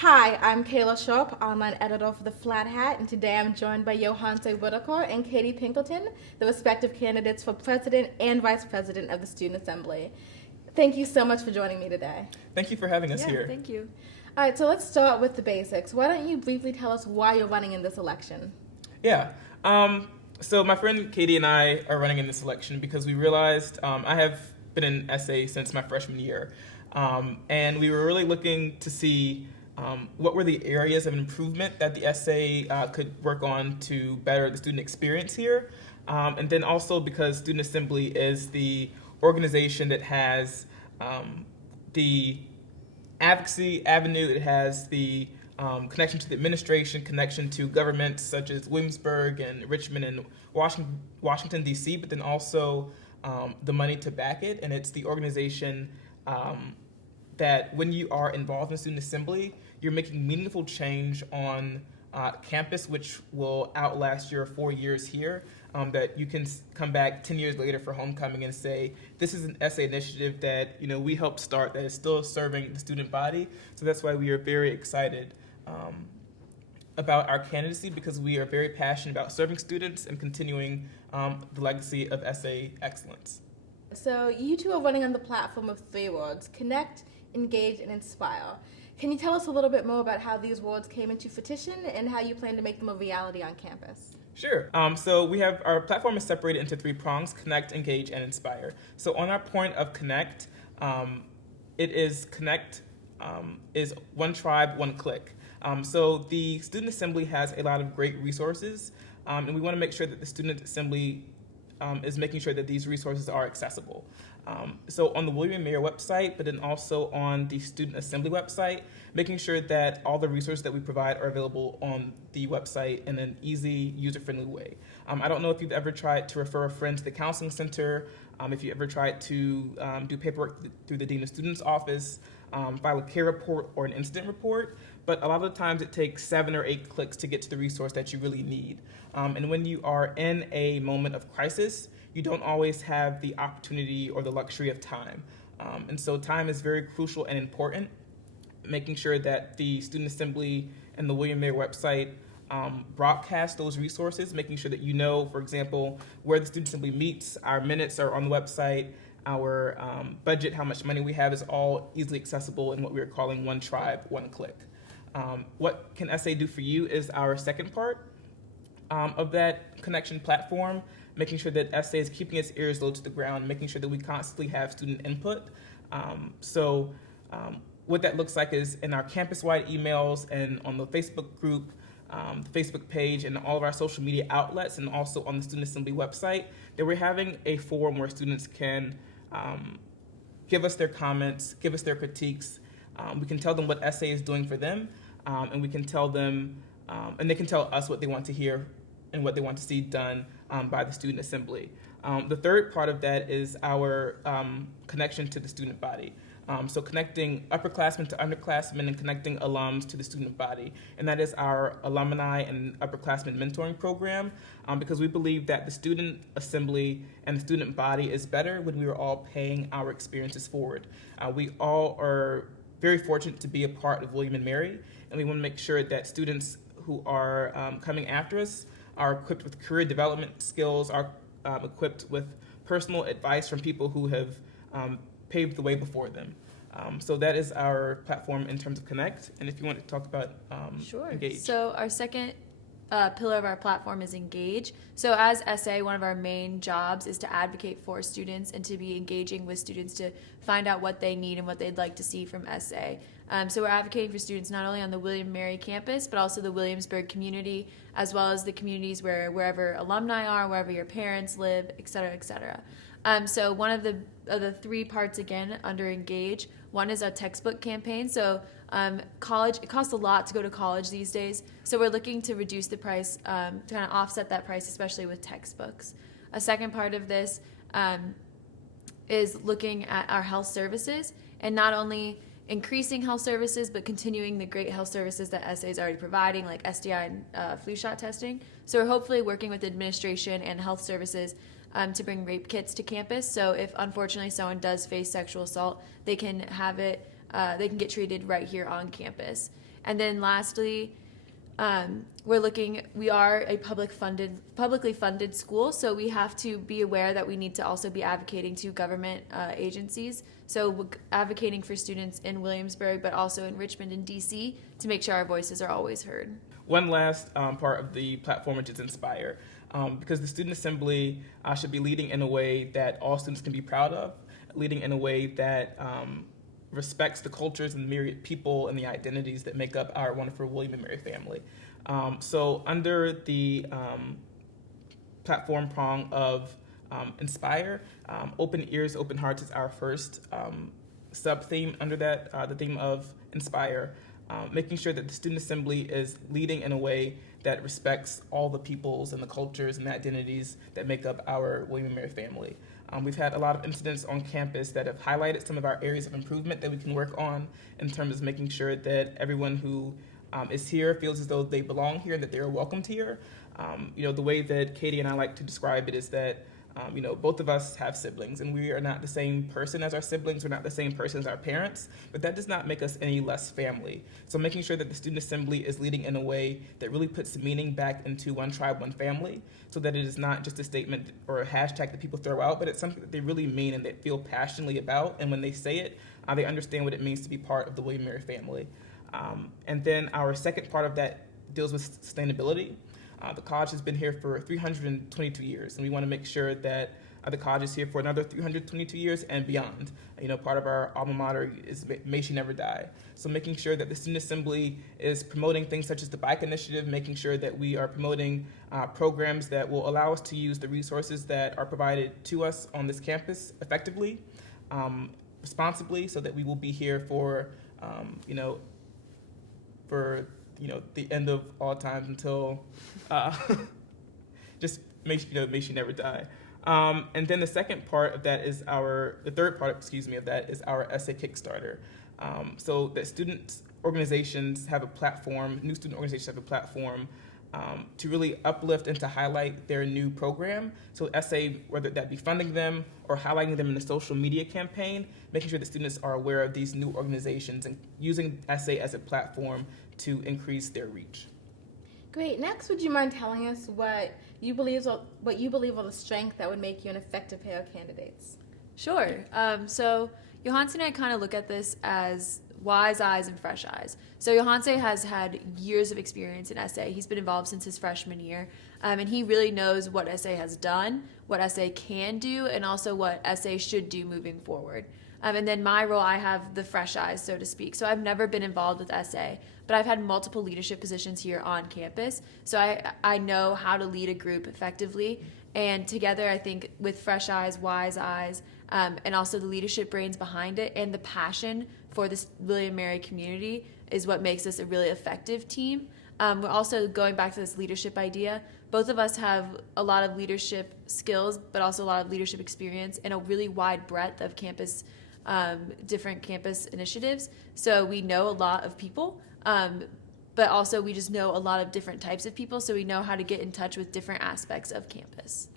Hi, I'm Kayla Sharpe, online editor for The Flat Hat, and today I'm joined by Yohance Whitaker and Catie Pinkerton, the respective candidates for President and Vice President of the Student Assembly. Thank you so much for joining me today. Thank you for having us here. Thank you. All right, so let's start with the basics. Why don't you briefly tell us why you're running in this election? Yeah. So my friend Katie and I are running in this election because we realized I have been in SA since my freshman year, and we were really looking to see what were the areas of improvement that the SA could work on to better the student experience here, and then also because Student Assembly is the organization that has the advocacy avenue, it has the connection to the administration, connection to governments such as Williamsburg and Richmond and Washington, D.C., but then also the money to back it. And it's the organization that when you are involved in Student Assembly, you're making meaningful change on campus, which will outlast your 4 years here, that you can come back 10 years later for homecoming and say, this is an SA initiative that we helped start that is still serving the student body. So that's why we are very excited about our candidacy, because we are very passionate about serving students and continuing the legacy of SA excellence. So you two are running on the platform of 3 words: connect, engage, and inspire. Can you tell us a little bit more about how these words came into fruition and how you plan to make them a reality on campus? Sure. So we have our platform is separated into 3 prongs: connect, engage, and inspire. So on our point of connect, it is connect is one tribe, one click. So the Student Assembly has a lot of great resources, and we want to make sure that the Student Assembly is making sure that these resources are accessible. So on the William & Mary website, but then also on the Student Assembly website, making sure that all the resources that we provide are available on the website in an easy, user-friendly way. I don't know if you've ever tried to refer a friend to the counseling center, if you ever tried to do paperwork through the Dean of Students office, file a care report or an incident report, but a lot of the times it takes 7 or 8 clicks to get to the resource that you really need. And when you are in a moment of crisis, you don't always have the opportunity or the luxury of time. And so time is very crucial and important, making sure that the Student Assembly and the William & Mary website broadcast those resources, making sure that for example, where the Student Assembly meets, our minutes are on the website, our budget, how much money we have is all easily accessible in what we are calling one tribe, one click. What can SA do for you is our second part of that connection platform, making sure that SA is keeping its ears low to the ground, making sure that we constantly have student input. What that looks like is in our campus-wide emails and on the Facebook group, the Facebook page, and all of our social media outlets, and also on the Student Assembly website, that we're having a forum where students can give us their comments, give us their critiques. We can tell them what SA is doing for them, and we can tell them, and they can tell us what they want to hear and what they want to see done by the Student Assembly. The third part of that is our connection to the student body. So connecting upperclassmen to underclassmen and connecting alums to the student body. And that is our alumni and upperclassmen mentoring program, because we believe that the Student Assembly and the student body is better when we are all paying our experiences forward. We all are very fortunate to be a part of William & Mary, and we want to make sure that students who are coming after us are equipped with career development skills, are equipped with personal advice from people who have paved the way before them. So that is our platform in terms of Connect. And if you want to talk about Sure. Engage. So our second pillar of our platform is Engage. So as SA, one of our main jobs is to advocate for students and to be engaging with students to find out what they need and what they'd like to see from SA. So we're advocating for students not only on the William & Mary campus, but also the Williamsburg community, as well as the communities wherever alumni are, wherever your parents live, et cetera, et cetera. So one of the 3 parts, again, under Engage, one is a textbook campaign. So college, it costs a lot to go to college these days. So we're looking to reduce the price, to kind of offset that price, especially with textbooks. A second part of this is looking at our health services, and not only increasing health services, but continuing the great health services that SA is already providing, like STI and flu shot testing. So we're hopefully working with administration and health services to bring rape kits to campus. So if unfortunately someone does face sexual assault, they can have it, they can get treated right here on campus. And then lastly, we are a publicly funded school, so we have to be aware that we need to also be advocating to government agencies. So advocating for students in Williamsburg, but also in Richmond and DC to make sure our voices are always heard. One last part of the platform, which is Inspire, because the Student Assembly should be leading in a way that all students can be proud of, leading in a way that respects the cultures and myriad people and the identities that make up our wonderful William and Mary family. So under the platform prong of Inspire, Open Ears, Open Hearts is our first sub-theme under that, the theme of Inspire, making sure that the Student Assembly is leading in a way that respects all the peoples and the cultures and the identities that make up our William and Mary family. We've had a lot of incidents on campus that have highlighted some of our areas of improvement that we can work on in terms of making sure that everyone who is here feels as though they belong here, that they're welcomed here. The way that Catie and I like to describe it is that both of us have siblings, and we are not the same person as our siblings. We're not the same person as our parents, but that does not make us any less family. So making sure that the Student Assembly is leading in a way that really puts meaning back into one tribe, one family, so that it is not just a statement or a hashtag that people throw out, but it's something that they really mean and they feel passionately about. And when they say it, they understand what it means to be part of the William and Mary family. And then our second part of that deals with sustainability. The college has been here for 322 years, and we want to make sure that the college is here for another 322 years and beyond. Part of our alma mater is May She Never Die. So making sure that the Student Assembly is promoting things such as the Bike Initiative, making sure that we are promoting programs that will allow us to use the resources that are provided to us on this campus effectively, responsibly, so that we will be here for, the end of all times until just may she never die. And then the second part of that is the third part, of that is our essay Kickstarter. So that student organizations have a platform, new student organizations have a platform to really uplift and to highlight their new program. So essay, whether that be funding them or highlighting them in a social media campaign, making sure that students are aware of these new organizations and using essay as a platform to increase their reach. Great. Next, would you mind telling us what you believe are the strengths that would make you an effective pair of candidates? Sure. So Yohance and I kind of look at this as wise eyes and fresh eyes. So Yohance has had years of experience in essay. He's been involved since his freshman year, and he really knows what essay has done, what essay can do, and also what essay should do moving forward. And then my role, I have the fresh eyes, so to speak. So I've never been involved with essay, but I've had multiple leadership positions here on campus. So I know how to lead a group effectively. And together, I think with fresh eyes, wise eyes, and also the leadership brains behind it and the passion for this William Mary community is what makes us a really effective team. We're also going back to this leadership idea. Both of us have a lot of leadership skills, but also a lot of leadership experience and a really wide breadth of different campus initiatives. So we know a lot of people, but also we just know a lot of different types of people, so we know how to get in touch with different aspects of campus.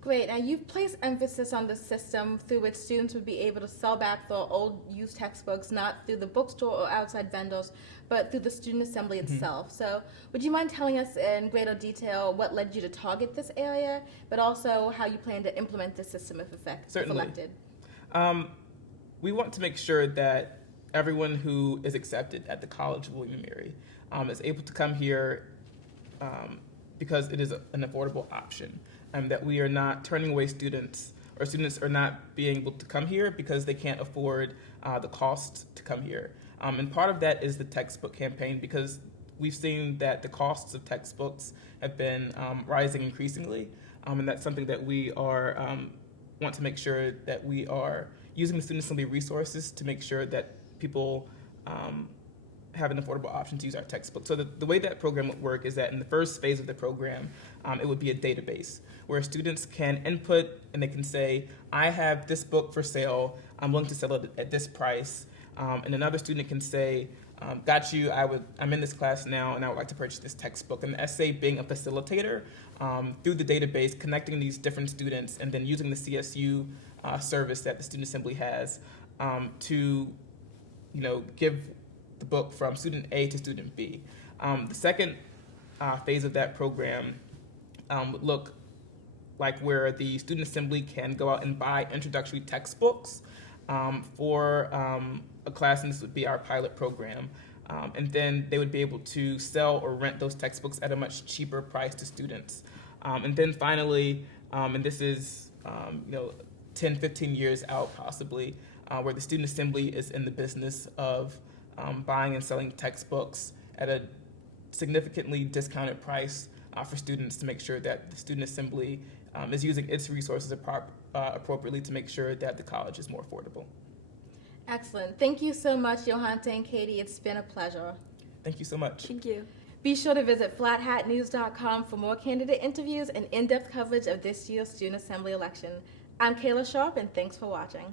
Great. Now, you've placed emphasis on the system through which students would be able to sell back their old used textbooks, not through the bookstore or outside vendors, but through the Student Assembly itself. So would you mind telling us in greater detail what led you to target this area, but also how you plan to implement this system if elected? We want to make sure that everyone who is accepted at the College of William and Mary is able to come here because it is an affordable option. That we are not turning away students, or students are not being able to come here because they can't afford the cost to come here. And part of that is the textbook campaign, because we've seen that the costs of textbooks have been rising increasingly, and that's something that we are want to make sure that we are using the Student Assembly resources to make sure that people have an affordable option to use our textbook. So the way that program would work is that in the first phase of the program, it would be a database where students can input and they can say, I have this book for sale, I'm willing to sell it at this price. And another student can say, got you, I'm in this class now and I would like to purchase this textbook. And the essay being a facilitator through the database, connecting these different students and then using the CSU service that the Student Assembly has to give the book from student A to student B. The second phase of that program would look like where the student assembly can go out and buy introductory textbooks for a class, and this would be our pilot program. And then they would be able to sell or rent those textbooks at a much cheaper price to students. And then finally, and this is 10, 15 years out possibly, where the student assembly is in the business of buying and selling textbooks at a significantly discounted price for students to make sure that the student assembly is using its resources appropriately to make sure that the college is more affordable. Excellent. Thank you so much, Yohance and Catie. It's been a pleasure. Thank you so much. Thank you. Be sure to visit flathatnews.com for more candidate interviews and in-depth coverage of this year's Student Assembly election. I'm Kayla Sharpe, and thanks for watching.